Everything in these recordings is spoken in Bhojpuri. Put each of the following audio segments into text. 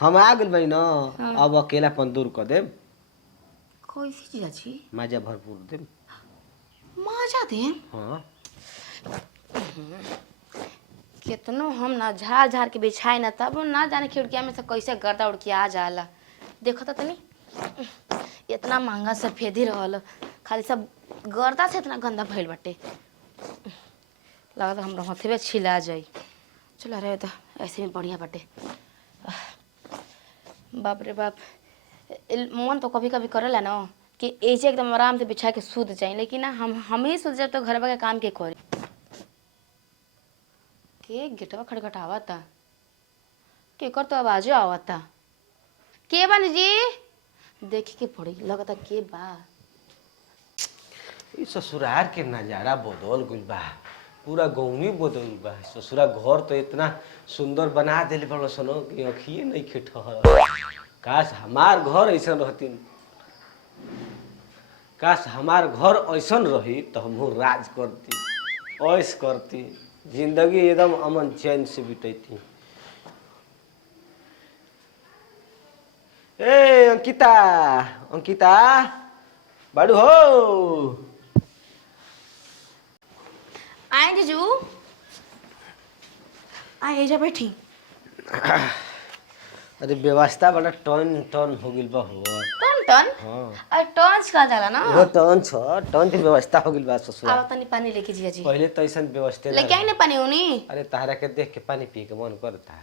हम आ गइल बानी न। हाँ। अब अकेलापन दूर कर देम। कैसे जीजाजी? मजा भरपूर देम। मजा देम? हाँ कितनो हम ना झाड़ झाड़ के बिछाए ना तब ना जाने खिड़किया में से कैसे गर्दा उड़ के आ जाला। देखो तो तनी इतना महंगा सफेदी रहल खाली सब गर्दा से इतना गंदा भइल बाटे। लगा हमरा हथवे छिला जाई। चलो रहे तो ऐसे भी बढ़िया बाटे। बाप रे बाप मन तो कभी कभी करेला ना कि ऐसे एकदम आराम से बिछा के सूत जाए, लेकिन ना हम ही सोच जाए तो घर के काम के करे के गेटवा खटखटावता केकर तो आवाजो आवता। के बन जी देखे के पड़ी लगता के बा। ई ससुराल के नजारा बदल गइल बा। पूरा गाँव बदल बा। ससुरा घर तो इतना सुंदर बना दिले बड़ सनो कि अखिए नहीं ठहर। काश हमार घर ऐसा रहतीन। काश हमार घर ऐसन रही तो हम राज करती ऐश करती जिंदगी एकदम अमन चैन से बितैती। ए अंकिता अंकिता बाड़ू हो। आए जीजू आए जा बैठी। अरे व्यवस्था बड़ा टन टन हो गइल बा हो। टन टन हाँ टॉन्च का जाला ना। वो टन छ टन की व्यवस्था हो गइल बा ससुरा। अब तनी पानी लेके जिया जी। पहले तो ऐसा व्यवस्था लेके आई ना पानी उनी। अरे तारा के देख के पानी पी के मन करता।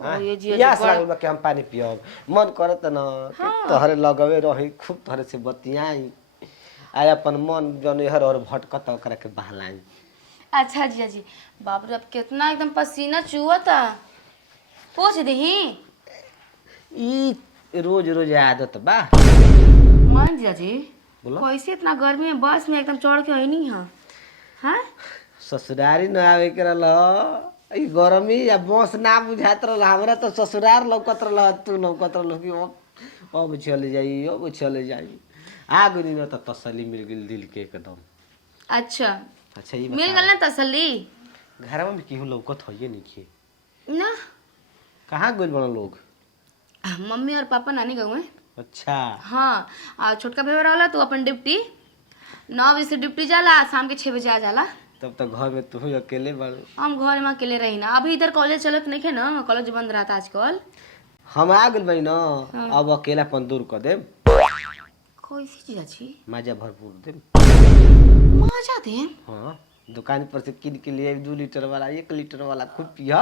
हाँ? ये जिया प्यास जी बड़ा- लागल बा कि हम पानी पियब मन करत न कि तोहरे लगवे रही खूब तोहरे से बतियाई आय अपन मन जन हर और भटकत ओकरा के बहलाई। अच्छा जिया जी बाप रे अब कितना एकदम पसीना चुहता। पोछ दही ई रोज रोज आदत बा। मान जिया जी बोलो कैसे इतना गर्मी में बस में एकदम चढ़ के आईनी हां। हां ससुरारी न आवे के रहल। ई गरमी या बस ना बुझात रहल। हमरा तो ससुरार लौकत रहल तू लौकत रहल कि अब चले जाई आ गई न त तसल्ली मिल गेल दिल के एकदम। अच्छा अच्छा ये मिल गल ना तसल्ली घरवा में केहू लौकत होइए नहीं खे। ना। कहाँ गइल बड़ा लोग? मम्मी और पापा नानी गाँव में। अच्छा हाँ और छोटका भैया रहला तू अपन ड्यूटी 9 बजे से ड्यूटी जाला शाम के 6 बजे आ जाला। तब तक घर में तू अकेले बड़। हम घर में अकेले रही ना। अभी इधर कॉलेज चलत नहीं है ना, कॉलेज बंद रहता आजकल। हम आ गइल बानी न। हाँ। अब अकेलापन दूर कर देम। कैसी चीज अच्छी मजा भरपूर देम। मजा दे। हाँ दुकान पर से किन के लिए 2 लीटर वाला 1 लीटर वाला खूब पिया।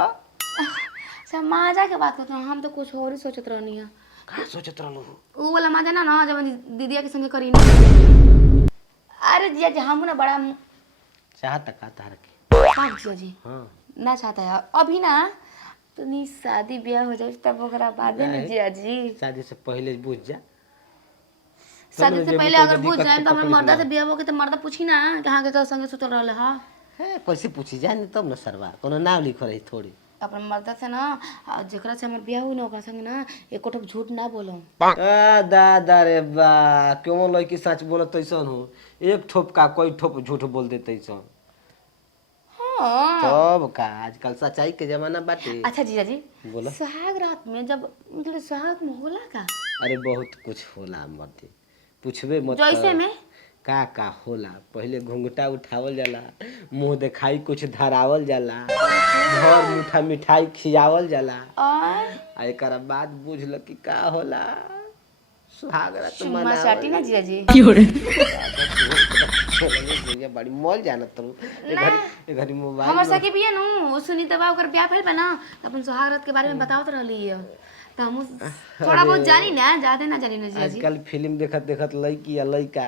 सब मजा के बात करते हैं, हम तो कुछ और ही सोचत रहनी है। कहाँ सोचत रहलो? वो वाला मजा ना जब दीदिया के संगे करी ना। अरे जिया जी हम ना बड़ा चाहत का तार के। हाँ जिया जी हाँ ना चाहता है अभी ना तो नहीं शादी ब्याह हो जाए तब ओकरा बाद में नहीं। जिया जी। शादी से पहले बुझ जा। शादी से पहले अगर बुझ जाए तो हमारे मर्दा से है ब्याह हो के तो मर्दा पूछी ना कहाँ के संगे सुतल रहले हा। कैसे पूछी जाए तब न सरवा कोनो नाम लिख रही थोड़ी। अपन मर्दा से ना जेकरा से हमर ब्याह हुई ना ओकरा संगे ना एको ठोप झूठ ना बोलो। दादा रे बा क्यों लड़की सच बोलत तैसन हो। एक ठोप का कोई ठोप झूठ बोल दे तैसन। हाँ तब का आजकल सच्चाई के जमाना बाटे। अच्छा जीजा जी बोलो। सुहाग रात में जब मतलब सुहाग में होला का अरे बहुत कुछ होला मर्दे पूछबे मत जैसे कर। में का होला पहले घुंघटा उठावल जाला मुंह देखाई कुछ धरावल जाला घर मीठा मिठाई खियावल जाला और आ एकरा बाद बुझल कि का होला सुहाग रात चुम्मा चाटी ना जीजा जी। दुनिया बड़ी मॉल जानत तू ए घड़ी मोबाइल हमर सखी भी है नु सुनीता बा ओकर ब्याह भइल बा ना तो अपन सुहाग रात के बारे में बतावत रहली है तो हम थोड़ा बहुत जानी ना ज्यादा ना जानी ना जीजा जी। आजकल फिल्म देखत देखत लड़की या लड़का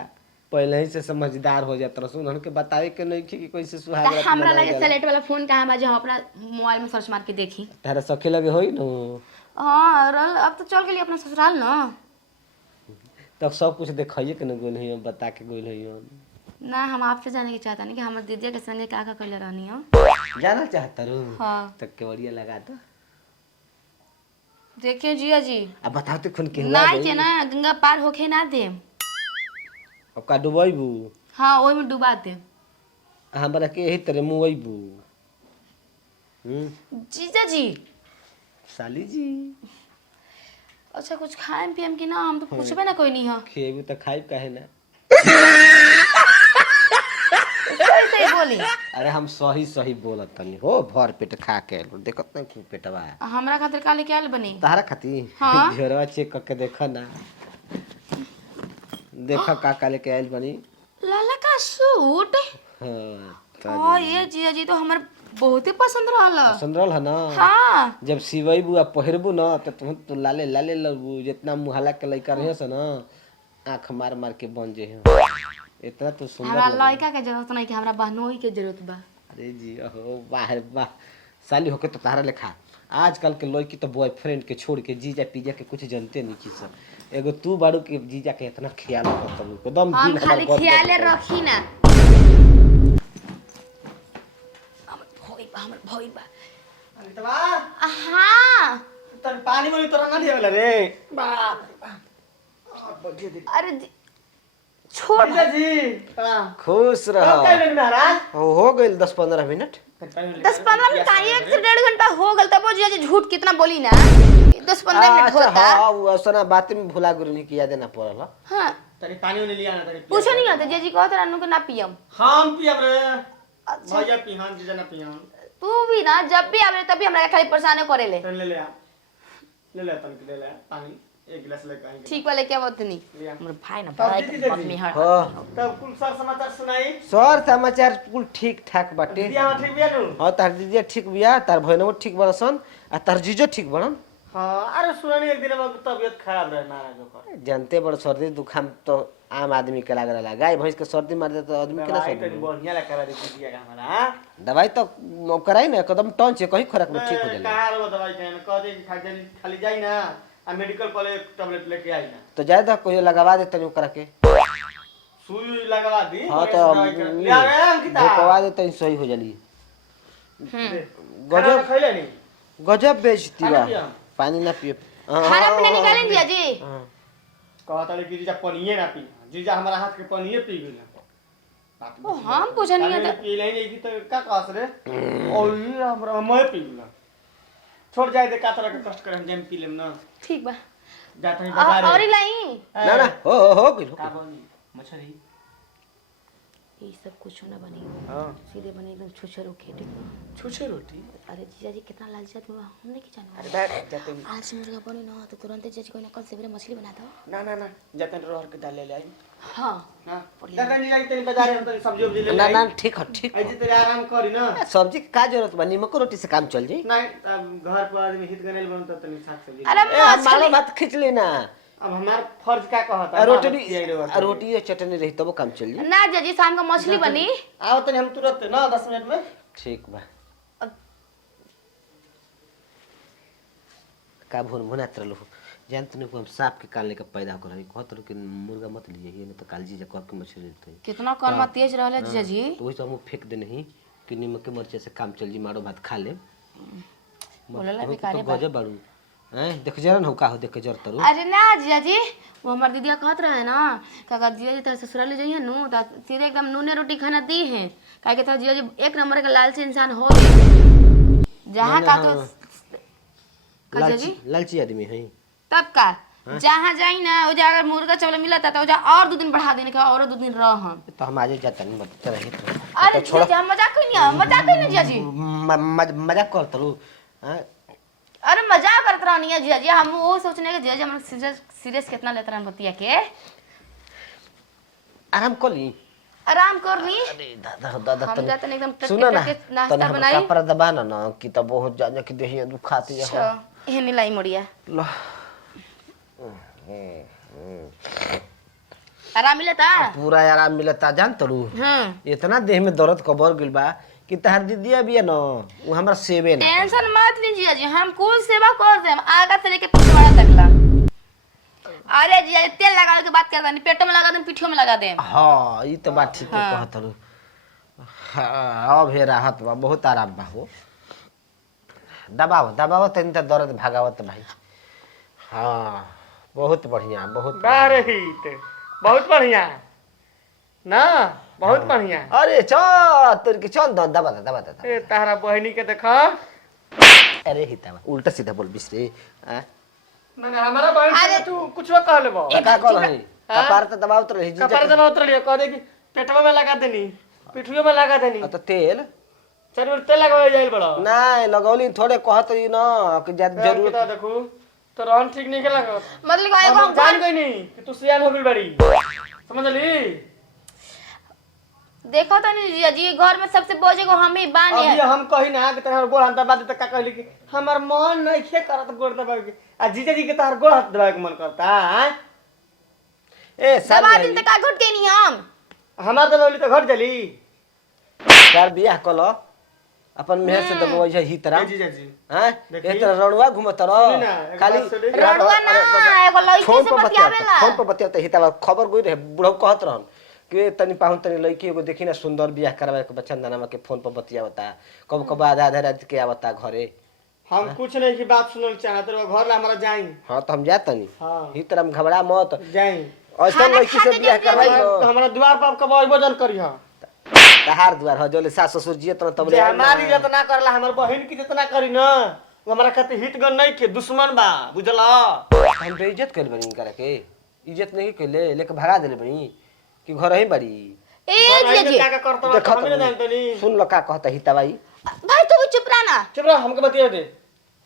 पहले ही से समझदार हो जात रसून उनके बतावे के नहीं कि कैसे सुहाग रात हमरा मनावल लगे जाला। सेलेक्ट वाला फोन कहाँ बा जो हम अपना मोबाइल में सर्च मार के देखी। तारा सखे लगे होई न हाँ अब तो चल गेली अपना ससुराल ना। तब सब कुछ देखाइए के न गोल है बता के गोल है ना हम आपसे जाने की चाहता नहीं कि हमारे दीदी के संगे का कर रहनी हो। जाना चाहता रू हाँ तब केवड़िया लगा दो। देखिए जिया जी अब बताते खुन के ना के ना गंगा पार होके ना दे। अब का डुबैबू हाँ वही में डुबा दे। हमरा के यही तरह मुआइबू। जीजा जी साली जी अच्छा कुछ खाएम पियम कि ना, हम तो पूछबे ना कोई नहीं है। खेबू तो खाई काहे ना। सही सही बोली। अरे हम सही सही बोलत तनी हो, भर पेट खा के देखत नहीं खूब पेटवा। हमरा खातिर काले क्या बनी? तारा खाती हाँ। झोरवा चेक करके देखा ना, देखा का लेके आयल बनी। लाला का सूट। हाँ ये जिया जी तो हमारे बहुत ही पसंद रहला। पसंद रहल है ना। हाँ जब सिवैबू आ पहिरबू ना तो तुम तो लाले लाले लगबू, जितना मुहाला के लइका रहे से ना आंख मार मार के बन जे हैं। इतना तो सुंदर हमरा लगबू। लड़का के जरूरत नहीं कि हमरा बहनोई के जरूरत बा। अरे जी हो बाहर वाह, साली होके तो तारा लेखा। आजकल के लड़की तो बॉयफ्रेंड के छोड़ के जीजा पीजा के कुछ जानते नहीं की सब। एगो तू बाड़ू के जीजा के इतना ख्याल रखत हूं एकदम हम दिल खाली हमार ख्याले रखी ना। हमर भई बा। अनितवा हाँ तन पानी में तोरा ना देवेला रे। बाप रे बाप बजे दे। अरे छोड़ जीजा जी प्रणाम। खुश कब रह। कइले महाराज? हो गइल 10-15 मिनट। 10-15 मिनट का 1 से 1.5 घंटा हो गल तब जिया जी झूठ कितना बोली ना। 10-15 मिनट अच्छा होता। हाँ वो असना बात में भुला गुरु नहीं किया देना पड़ल। हाँ तनी पानी में लिया ना तनी। पूछो नहीं आता जिया जी कहत रहनु के ना पियम। हम पियब रे। अच्छा भैया पिहान जीजा ना पिहान। तू भी ना जब भी आवे तभी हमरा के खाली परेशान करे ले। तन ले ले आ। ले ले तन ले ले पानी एक गिलास ले के ठीक वाले क्या बात नहीं। लिया। हमर भाई ना तब बड़ा दीदी एक दीदी। में हर। हाँ तब कुल सर समाचार सुनाई। सर समाचार कुल ठीक ठाक बाटे। दीदी हम ठीक बिया नु। हाँ तार दीदी ठीक बिया, तार भैनवो ठीक बड़सन आ तार जीजो ठीक बड़न। हां अरे सुनानी एक दिन में तबीयत खराब रहे नाराज होकर। जानते बड़ सर्दी जुकाम तो आम आदमी के लाग रहा। गाय भैंस के सर्दी मार दे तो आदमी के ना दवाई सर्दी तनी मारे। बढ़िया ला करा दे दीदी का हमारा। दवाई तो कराई ना एकदम टन से कहीं खुराक में ठीक हो जाला। कहाँ रो दवाई कहना कह दे खाली जाई ना आ मेडिकल कॉलेज टैबलेट लेके आई ना। तो ज्यादा कोई लगावा दे तनी ओकरा के। सुई लगवा दी। हाँ बढ़िया तो से दवाई कर- ले आ गए अंकिता। भोकवा दे तनी सही हो जाली। गजब गजब खइले नी। गजब बेइज्जती खाना बा। पिया? पानी ना पिए। खाना पीना निकालें जिया जी। कहता ले कि जीजा पनिए ना पी। जीजा हमारा हाथ के पनिए पी गेला। ओ हम पूछा नहीं पानी था। पी ले नहीं तो का कहस रे। और ये हमरा मैं पी गेला। छोड़ जाए दे का तरह के कष्ट करे हम जेम पी लेम ना। ठीक बा। जात नहीं बता और रे। लाई ना ना हो गइल। का बनी मछली। ये सब कुछ ना बनी। हां सीधे बने एकदम छुछर उखेटे। छुछे रोटी। अरे जीजा जी कितना लालची आदमी बा, हमने की जाना। अरे बैठ जाते आज मुर्गा बनी ना तो तुरंत जीजा जी कोई ना कल सेवरे मछली बना दो। ना ना ना जाते रोहर के डाल ले आई। हां हां जाते नहीं जाई तेरी बाजार में तेरी सब्जी उब्जी ले ना ले ना आई। ठीक है ठीक आई है। जी तेरे आराम करी ना। सब्जी के का जरूरत बा, नीमक रोटी से काम चल जाई। नहीं अब घर पर आदमी हित गनेल बनता तनी साग सब्जी। अरे मारो मछली भात खींच लेना। अब हमार फर्ज क्या कहता आ रोटी और चटनी रही तब काम चल जाई। ना जीजा जी शाम को मछली बनी। आओ तनी हम तुरंत ना 10 मिनट में। ठीक बा। का भुनभुनात रहलो जान तने को हम सांप के कान लेके पैदा कर रही कहत रहो कि मुर्गा मत लिए ये न तो कालजी जा कह के मछली लेते। कितना कनमा तेज रहले जीजा जी। तो वही तो हम फेंक दे नहीं कि नीमक के मिर्च से काम चल जी, मारो भात खा ले। बोलला तो बेकारे बात। गजब बाड़ू हैं, देख जरा न का हो, देख जर तरू। अरे ना जीजा जी वो हमार दीदी कहत रहे ना काका जीजा जी तेरे ससुराल ले जाइए नु त सीधे एकदम नूने रोटी खाना दी है काहे के तो जीजा जी एक नंबर का लालची इंसान हो जहां का तो का जीजा जी लालची आदमी है। तब का जहां जाई ना ओ अगर मुर्गा चावल मिलता तो और 2 दिन बढ़ा देने का और 2 दिन रह हम। तो हम आज जाता नहीं मत रही। अरे जीजा जी हम मजाक कोई नहीं मजाक कोई नहीं जीजा जी। मजाक कर तरू। हां अरे मजाक करत रहनी है जीजा जी, हम वो सोचने के जीजा जी हम सीरियस कितना लेत रहन बतिया के। आराम कर ली। आराम कर ली। अरे दादा दादा हम जाते हैं एकदम सुनो ना टटके नाश्ता तने बनाई। हम कपड़ा दबाना ना कि तब बहुत ज्यादा कि देहिया दुखाती है। अच्छा ये मिलाई मोड़िया लो आराम मिलता। पूरा आराम मिलता जान तरू। हां इतना देह में दर्द कबर गिल बा कि तहर दीदिया भी है ना वो हमरा सेवे ना। टेंशन मत लीजिए जी, हम कुल सेवा कर देम आगा से लेके पिछवाड़ा तक ला। अरे जी तेल लगावे के बात करता नहीं, पेटो में लगा देम पिठियो में लगा देम। हां ई तो बात ठीक है हाँ। कहत तरू। हां अब हे राहत बा, बहुत आराम बा हो। दबाव दबाव तनी त दर्द भागावत भाई। हां बहुत बढ़िया बहुत बारे हित बहुत बढ़िया ना बहुत बढ़िया। अरे चल तेरे के चल दबा दबा। ए तारा बहनी के देखा। अरे हितावा उल्टा सीधा बोल बिसरे। मैंने हमारा बहन अरे- से तू कुछ वो कह लेबो का कल है कपार त दबावत रही कपार दबा उतर लियो कह दे कि पेटवा में लगा देनी पिठुआ में लगा देनी त तेल चल और तेल लगावे जाइल बड़ा नहीं लगौली थोड़े कहत रही ना कि जरूरत जरूरत देखू तो रहन ठीक नहीं के लगा मतलब एगो हम हम जान गई नहीं कि तू सियान हो गई बड़ी समझली देखो तो नहीं जीजा जी घर में सबसे बोझे को हम ही बानी अभी है हम कही ना कि तोहर गोड़ हाथ दबा दे त का कहली कि हमर मन नहीं खे करत गोड़ दबावे के आ जीजा जी के तोहर गोड़ हाथ दबावे के मन करता हैं ए साल दबा दिन तक का घुट के नहीं हम हमार दबावली तो घट जली चार बियाह कल अपन मेहर से दबोई है ही तरह जीजा जी हैं देखी। ए तरह रणवा घुमत सुनी ना, रह एक खाली बात सुनी। रड़ुआ ना एगो लड़की फोन से पर बतियावेला फोन पर बतियाते हिता खबर गई रहे बुढ़ऊ कहत रहन कि तनी पाहुन तनी लड़की एगो देखी ना सुंदर बियाह करवाए के बच्चन दाना के फोन पर बतियावता कब कब आधा आधा रात के आवता घरे हम कुछ नहीं की बात सुनल चाहत रहो घर ला हमारा जाई हाँ तो हम जात तनी हां ही तरह में घबरा मत जाई ऐसा लड़की से बियाह करवाई हमारा द्वार पर कब आइबो जन करी हां तहार द्वार हो जोले सास ससुर जियत न तब जे हमारी जितना करला हमर बहन की जितना करी ना वो हमारा खातिर हित गन नहीं के दुश्मन बा बुझला हम तो इज्जत कर बनी करे के इज्जत नहीं कैले लेके भगा देले बनी कि घर ही बड़ी ए जीजा जी क्या करता देखत हम नहीं जानते नहीं सुन लो का कहता हिता भाई भाई तू भी चुप रह ना चुप रह हमके बतिया दे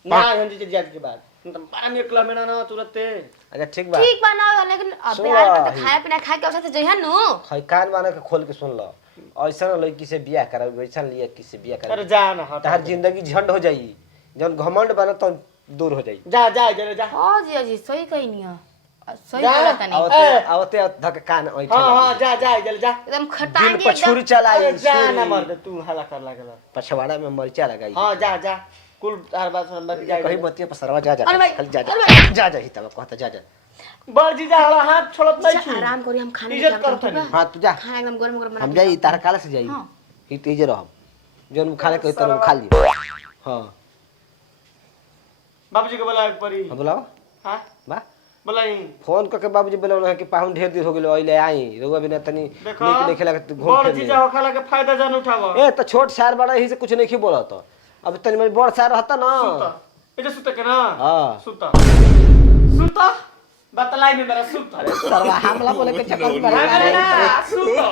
ना हम जी जात के बाद तुम पारा में एकला में ना तुरंत अच्छा ठीक बा ठीक बा ना लेकिन अब सुन बिहार में ला, तो खाया पीना खा के औसत जइहन नु खै कान माने के खोल के सुन लो ऐसा लड़की से बियाह करा वैसा लिए किसी बियाह अरे करा जा ना हट तहर जिंदगी झंड हो जाई जब घमंड बना तो दूर हो जाई जा जा जरा जा हां जीजा जी सही कही नहीं है सही जा। बोला तनी आवते आवते धक कान ऐठ हां हां जा जा जल्दी जा एकदम खटान दिल के पर छुरी चलाई अरे जा ना छुरी। मर दे तू हला कर लागला पछवाड़ा में मरचा लगाई हां जा जा कुल तार बात सुन बाकी जा कहीं बतिया पसरवा जा जा अरे भाई, खाली जा अरे जा जा हिता कहता जा जा बड़ जीजा हला हाथ छोड़त नहीं अच्छा, छी आराम करी हम खाने इज्जत के करत नहीं हां तू जा खाना एकदम गरम गरम बना हम के जाई तार काला से जाई हाँ। ही तेज रह जन खाने के तो खा लियो हां बाबूजी को बुला परी हम बुलाओ हां बा बुलाई फोन करके बाबूजी बोले कि पाहुन ढेर दिन हो गेलो अइले आई रुआ बिना तनी देखो नीक देखे लगे घूम बड़ फिर जीजा होखला के फायदा जान उठावा ए तो छोट सार बड़ा ही से कुछ नहीं बोला तो अब तनी में बड़ सार रहता ना सुता इधर सुता के ना हां सुता सुता बतलाई में मेरा सुता सरवा हमला बोले के चक्कर में ना, ना, ना, सुता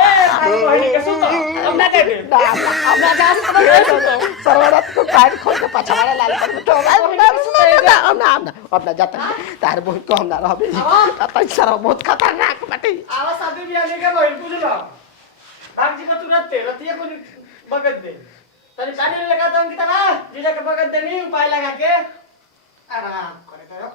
ए भाई बहनी के सुता अब ना दे दे अब ना जा सरवा तो काट खोल के पछवाड़ा लाल तो अब ना जाता तार बहुत को हम ना रहबे अपन सरवा बहुत खतरनाक बाटे आवा शादी भी आने के बहन बुझला आप जी का तुरंत रतिया को बगत दे तनी पानी लगा दम की तना जीजा के बगत देनी उपाय लगा के आराम करे तो